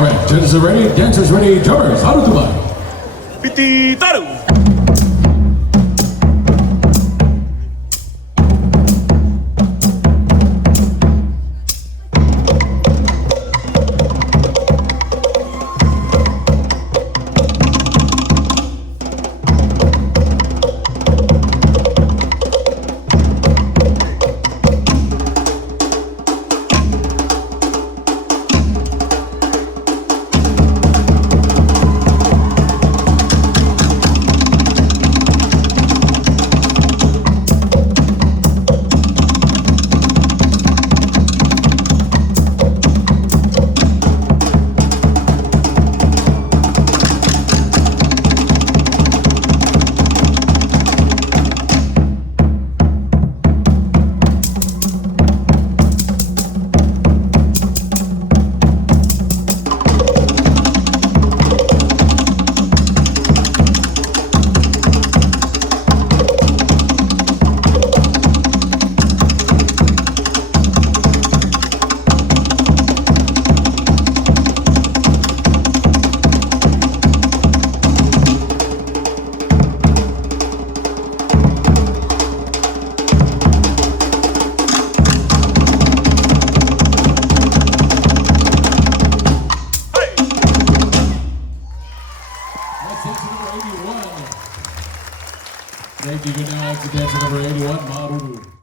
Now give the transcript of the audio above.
Alright, judges are ready, dancers ready, drummers, haru tumay. Pititaru! That's dancer number 81. Thank you. Good now to dancer number 81, Maruru.